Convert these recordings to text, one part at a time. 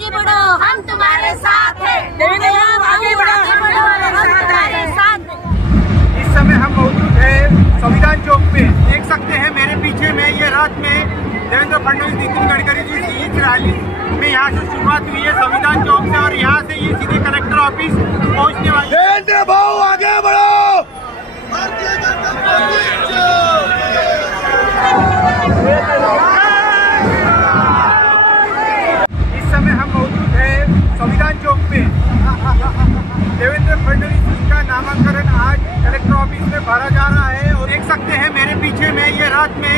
आगे बढ़ो, हम तुम्हारे साथ हैं। देवेंद्र भाऊ आगे बढ़ो, हम तुम्हारे साथ हैं। इस समय हम मौजूद हैं संविधान चौक पे। देख सकते हैं मेरे पीछे में ये रात में देवेंद्र फडणवीस, नितिन गडकरी जी की इस रैली में यहाँ से शुरुआत हुई है संविधान चौक से, और यहाँ से ये सीधे कलेक्टर ऑफिस पहुँचने वाली। देवेंद्र भाऊ आगे बढ़ो। इस समय हम मौजूद हैं संविधान चौक पे। देवेंद्र फडणवीस जी का नामांकन आज कलेक्टर ऑफिस में भरा जा रहा है, और देख सकते हैं मेरे पीछे में ये रात में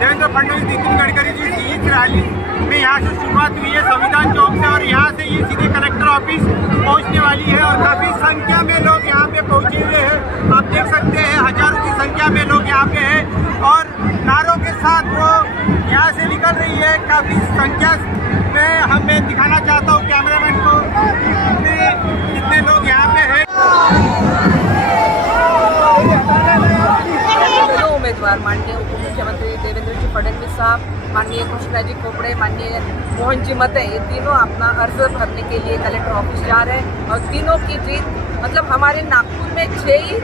देवेंद्र फडणवीस, नितिन गडकरी जी की इस रैली में यहाँ से शुरुआत हुई है संविधान चौक से, और यहाँ से ये सीधे कलेक्टर ऑफिस पहुँचने वाली है। और काफ़ी संख्या में लोग यहाँ पे पहुँचे हुए हैं। आप देख सकते हैं हजारों की संख्या में लोग यहाँ पे हैं, और नारों के साथ वो यहाँ से निकल रही है। काफ़ी संख्या में हमें दिखाना चाहता हूँ कैमरामैन को कितने लोग यहाँ पे हैं। उम्मीदवार माननीय उप मुख्यमंत्री देवेंद्र जी फडणवीस साहब, माननीय कृष्णाजी खोपड़े, माननीय मोहन जी मते, ये तीनों अपना अर्ज भरने के लिए कलेक्टर ऑफिस जा रहे हैं। और तीनों की जीत, मतलब हमारे नागपुर में 6 ही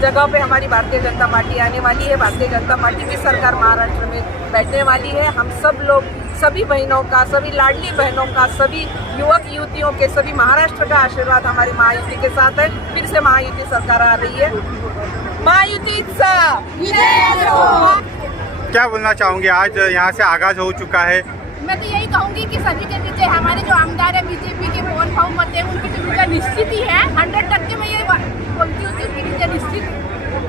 जगह पे हमारी भारतीय जनता पार्टी आने वाली है। भारतीय जनता पार्टी की सरकार महाराष्ट्र में बैठने वाली है। हम सब लोग, सभी बहनों का, सभी लाडली बहनों का, सभी युवक युवतियों के, सभी महाराष्ट्र का आशीर्वाद हमारी महायुति के साथ है। फिर से महायुति सरकार आ रही है। महायुतीचा क्या बोलना चाहूँगी, आज यहाँ से आगाज हो चुका है। मैं तो यही कहूँगी कि सभी के पीछे हमारे जो आमदार है बीजेपी के मोहन भाऊ मते, उनकी तो विजय निश्चित ही है। 100% मैं ये बोलती हूँ कि उनकी विजय निश्चित।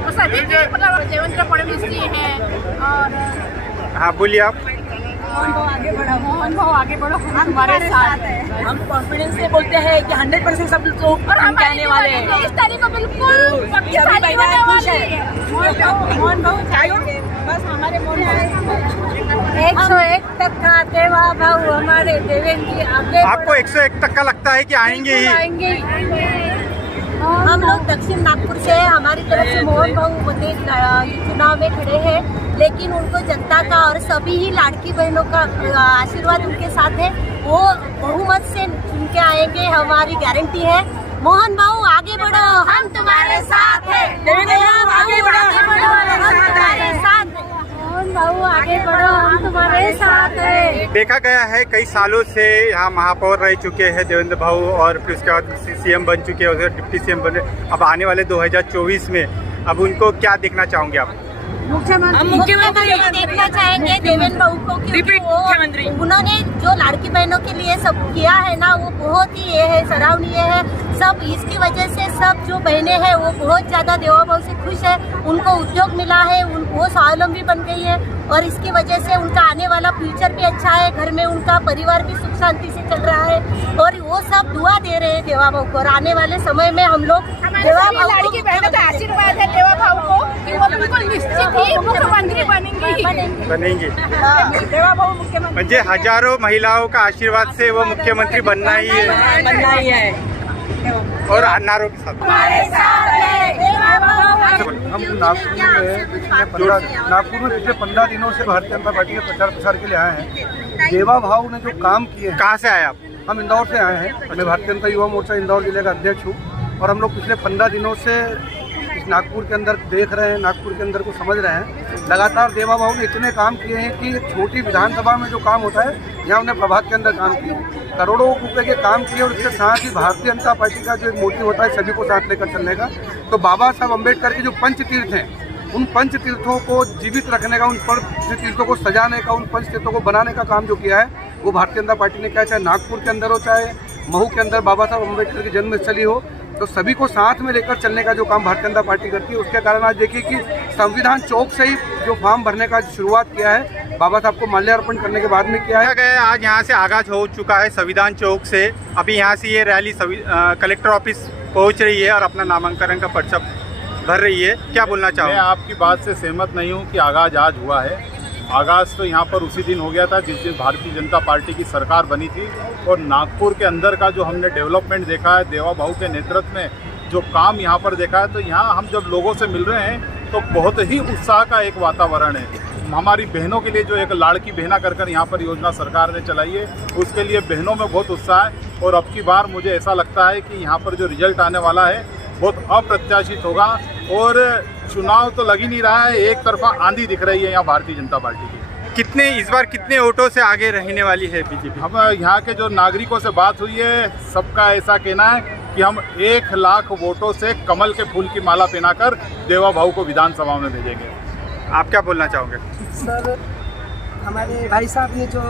और सभी के मतलब देवेंद्र फडणवीस जी हैं। और हाँ बोलिए आप। मोहन भाऊ आगे बढ़ो, हम तुम्हारे साथ हैं। हम कॉन्फिडेंस से बोलते हैं कि 100% सब लोग और हम आने वाले हैं। इस तारीख को बिल्कुल पक्की शादी होने वाली है। मोहन भाऊ चाहिए, बस हमारे मोहन भाऊ 101% देवा भाऊ हमारे देवेंद्र जी आगे आपको 101 तक का लगता है कि आएंगे ही? आएंगे। हम लोग दक्षिण नागपुर से, हमारी तरफ से मोहन भाऊ मते चुनाव में खड़े हैं, लेकिन उनको जनता का और सभी ही लाड़की बहनों का आशीर्वाद उनके साथ है। वो बहुमत से चुन के आएंगे, हमारी गारंटी है। मोहन भाऊ आगे बढ़ो, हम तुम्हारे साथ हैं। देवेंद्र भाऊ आगे बढ़ो, हम तुम्हारे साथ हैं। मोहन भाऊ आगे बढ़ो, हम तुम्हारे साथ हैं। देखा गया है कई सालों से यहाँ महापौर रह चुके हैं देवेंद्र भाऊ, और फिर उसके बाद सीएम बन चुके हैं, उसके डिप्टी सीएम बने। अब आने वाले 2024 में अब उनको क्या देखना चाहोगे आप? हम मुख्यमंत्री देखना चाहेंगे देवेंद्र भाऊ को, क्योंकि मुख्यमंत्री उन्होंने जो लाड़की बहनों के लिए सब किया है ना, वो बहुत ही ये है, सराहनीय है। सब इसकी वजह से सब जो बहनें हैं वो बहुत ज़्यादा देवा भाऊ से खुश है। उनको उद्योग मिला है, वो स्वावलंबी बन गई है, और इसकी वजह से उनका आने वाला फ्यूचर भी अच्छा है। घर में उनका परिवार भी सुख शांति से चल रहा है, और वो सब दुआ दे रहे हैं देवा भाऊ को। और आने वाले समय में हम लोग देवा भाऊ लड़की बहनों का आशीर्वाद है देवा भाऊ को कि वो बिल्कुल निश्चित ही मुख्यमंत्री बनेंगे। देवा भाऊ मुख्यमंत्री, म्हणजे हजारों महिलाओं का आशीर्वाद से वो मुख्यमंत्री बनना ही है, और नारों के साथ। हम नागपुर में पिछले 15 दिनों से भारतीय जनता पार्टी के प्रचार प्रसार के लिए आए हैं। देवा भाऊ ने जो काम किए। कहाँ से आए आप? हम इंदौर से आए हैं। मैं भारतीय जनता युवा मोर्चा इंदौर जिले का अध्यक्ष हूँ, और हम लोग पिछले 15 दिनों से इस नागपुर के अंदर देख रहे हैं, नागपुर के अंदर को समझ रहे हैं। लगातार देवा भाऊ ने इतने काम किए हैं कि एक छोटी विधानसभा में जो काम होता है, यहाँ उन्हें प्रभात के अंदर काम किए, करोड़ों रुपए के काम किए। और इसके साथ ही भारतीय जनता पार्टी का जो एक मोटिव होता है सभी को साथ लेकर चलने का, तो बाबा साहब अम्बेडकर के जो पंच तीर्थ हैं, उन पंच तीर्थों को जीवित रखने का, उन पंच तीर्थों को सजाने का, उन पंच तीर्थों को बनाने का काम जो किया है वो भारतीय जनता पार्टी ने किया। चाहे नागपुर के अंदर हो, चाहे महू के अंदर बाबा साहब अम्बेडकर की जन्मस्थली हो, तो सभी को साथ में लेकर चलने का जो काम भारतीय जनता पार्टी करती है, उसके कारण आज देखिए कि संविधान चौक से ही जो फॉर्म भरने का शुरुआत किया है, बाबा साहब को माल्यार्पण करने के बाद में किया है। गया आज यहाँ से आगाज हो चुका है संविधान चौक से। अभी यहाँ से ये रैली कलेक्टर ऑफिस पहुँच रही है और अपना नामांकन का पर्चा भर रही है। क्या बोलना चाहूँ? मैं आपकी बात से सहमत नहीं हूँ कि आगाज आज हुआ है। आगाज़ तो यहाँ पर उसी दिन हो गया था जिस दिन भारतीय जनता पार्टी की सरकार बनी थी, और नागपुर के अंदर का जो हमने डेवलपमेंट देखा है, देवा भाऊ के नेतृत्व में जो काम यहाँ पर देखा है, तो यहाँ हम जब लोगों से मिल रहे हैं तो बहुत ही उत्साह का एक वातावरण है। हमारी बहनों के लिए जो एक लाड़की बहना कर यहाँ पर योजना सरकार ने चलाई है, उसके लिए बहनों में बहुत उत्साह है। और अब की बार मुझे ऐसा लगता है कि यहाँ पर जो रिजल्ट आने वाला है बहुत अप्रत्याशित होगा। और चुनाव तो लग ही नहीं रहा है, एक तरफा आंधी दिख रही है यहाँ भारतीय जनता पार्टी की। इस बार कितने वोटों से आगे रहने वाली है बीजेपी? हम यहाँ के जो नागरिकों से बात हुई है, सबका ऐसा कहना है कि हम 1 लाख वोटों से कमल के फूल की माला पहनाकर देवा भाऊ को विधानसभा में भेजेंगे। आप क्या बोलना चाहोगे? सर, हमारे भाई साहब ने जो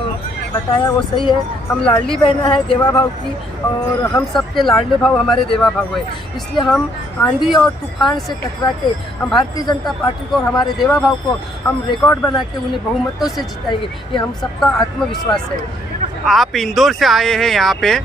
बताया वो सही है। हम लाडली बहना है देवा भाव की, और हम सबके लाडले भाव हमारे देवा भाव है। इसलिए हम आंधी और तूफान से टकरा के हम भारतीय जनता पार्टी को और हमारे देवा भाव को हम रिकॉर्ड बना के उन्हें बहुमतों से जिताएंगे। ये हम सबका आत्मविश्वास है। आप इंदौर से आए हैं यहाँ पे,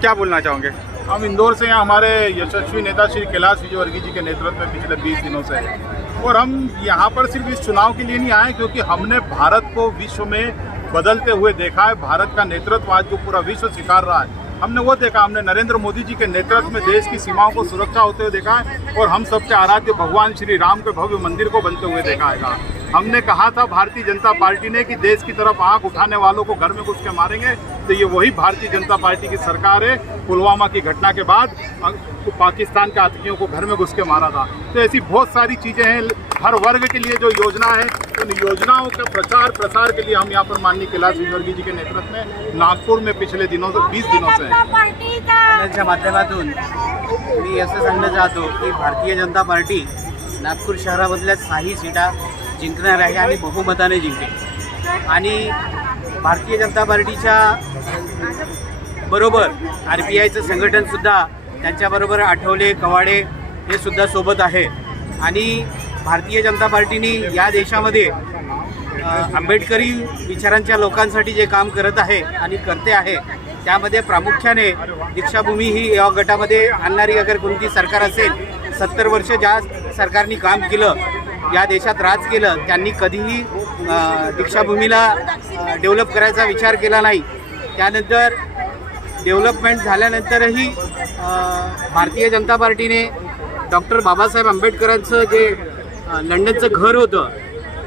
क्या बोलना चाहोगे? हम इंदौर से यहाँ हमारे यशस्वी नेता श्री कैलाश विजयवर्गीय जी के नेतृत्व में पिछले 20 दिनों से हैं। और हम यहाँ पर सिर्फ इस चुनाव के लिए नहीं आए, क्योंकि हमने भारत को विश्व में बदलते हुए देखा है। भारत का नेतृत्व आज जो पूरा विश्व स्वीकार रहा है, हमने वो देखा। हमने नरेंद्र मोदी जी के नेतृत्व में देश की सीमाओं को सुरक्षा होते हुए देखा है, और हम सबके आराध्य भगवान श्री राम के भव्य मंदिर को बनते हुए देखा है। हमने कहा था भारतीय जनता पार्टी ने कि देश की तरफ आंख उठाने वालों को घर में घुस के मारेंगे, तो ये वही भारतीय जनता पार्टी की सरकार है। पुलवामा की घटना के बाद तो पाकिस्तान के आतंकियों को घर में घुस के मारा था। तो ऐसी बहुत सारी चीज़ें हैं। हर वर्ग के लिए जो योजना है, उन योजनाओं के प्रचार प्रसार के लिए हम यहाँ पर माननीय कैलाश विजयवर्गीय जी के नेतृत्व में नागपुर में पिछले दिनों से 20 दिनों से चॅनलच्या माध्यमातून मी असं सांगणं चाहतो की भारतीय जनता पार्टी नागपूर शहरामधल्या 6 सीटा जिंकणार आहे आणि बहुमताने जिंकेल। आणि भारतीय जनता पार्टीच्या बरोबर RPIचं संघटनसुद्धा त्यांच्याबरोबर आठवले कवाडे हे सुद्धा सोबत आहे। आणि भारतीय जनता पार्टीने या देशामध्ये आंबेडकरी विचारांच्या लोकांसाठी जे काम करत आहे आणि करते आहे, त्यामध्ये प्रामुख्याने दीक्षाभूमी ही या गटामध्ये आणणारी अगर कोणती सरकार असेल, 70 वर्ष ज्या सरकारने काम केलं, या देशात राज केलं, त्यांनी कधीही दीक्षाभूमीला डेव्हलप करायचा विचार केला नाही। त्यानंतर डेव्हलपमेंट झाल्यानंतरही भारतीय जनता पार्टीने डॉक्टर बाबासाहेब आंबेडकरांचं जे लंडनचं घर होतं,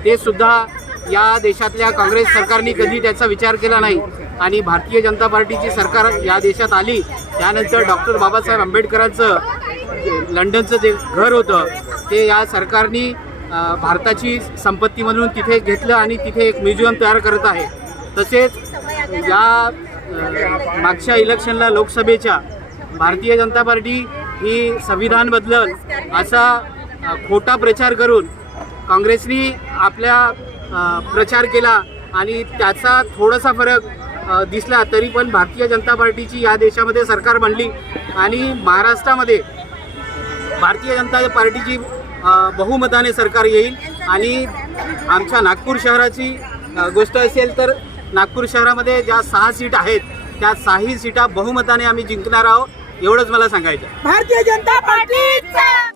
ते सुद्धा या देशातल्या काँग्रेस सरकारने कधी त्याचा विचार केला नाही। आणि भारतीय जनता पार्टीची सरकार या देशात आली त्यानंतर डॉक्टर बाबासाहेब आंबेडकरांचं लंडनचं जे घर होतं, ते या सरकारने भारताची संपत्ती म्हणून तिथे घेतलं आणि तिथे एक म्युझियम तयार करत आहे। तसेच या मागच्या इलेक्शनला लोकसभेच्या भारतीय जनता पार्टी ही संविधान बदलल असा खोटा प्रचार करून काँग्रेसने आपल्या प्रचार केला आणि त्याचा थोडासा फरक दिसला, तरी पण भारतीय जनता पार्टीची या देशामध्ये सरकार बनली आणि महाराष्ट्रामध्ये भारतीय जनता पार्टीची बहुमताने सरकार येईल। आणि आमच्या नागपूर शहराची गोष्ट असेल तर नागपूर शहरामध्ये ज्या 6 सीट आहेत, त्या 6 सीटा बहुमताने आम्ही जिंकणार आहोत, एवढंच मला सांगायचं। भारतीय जनता पार्टीचा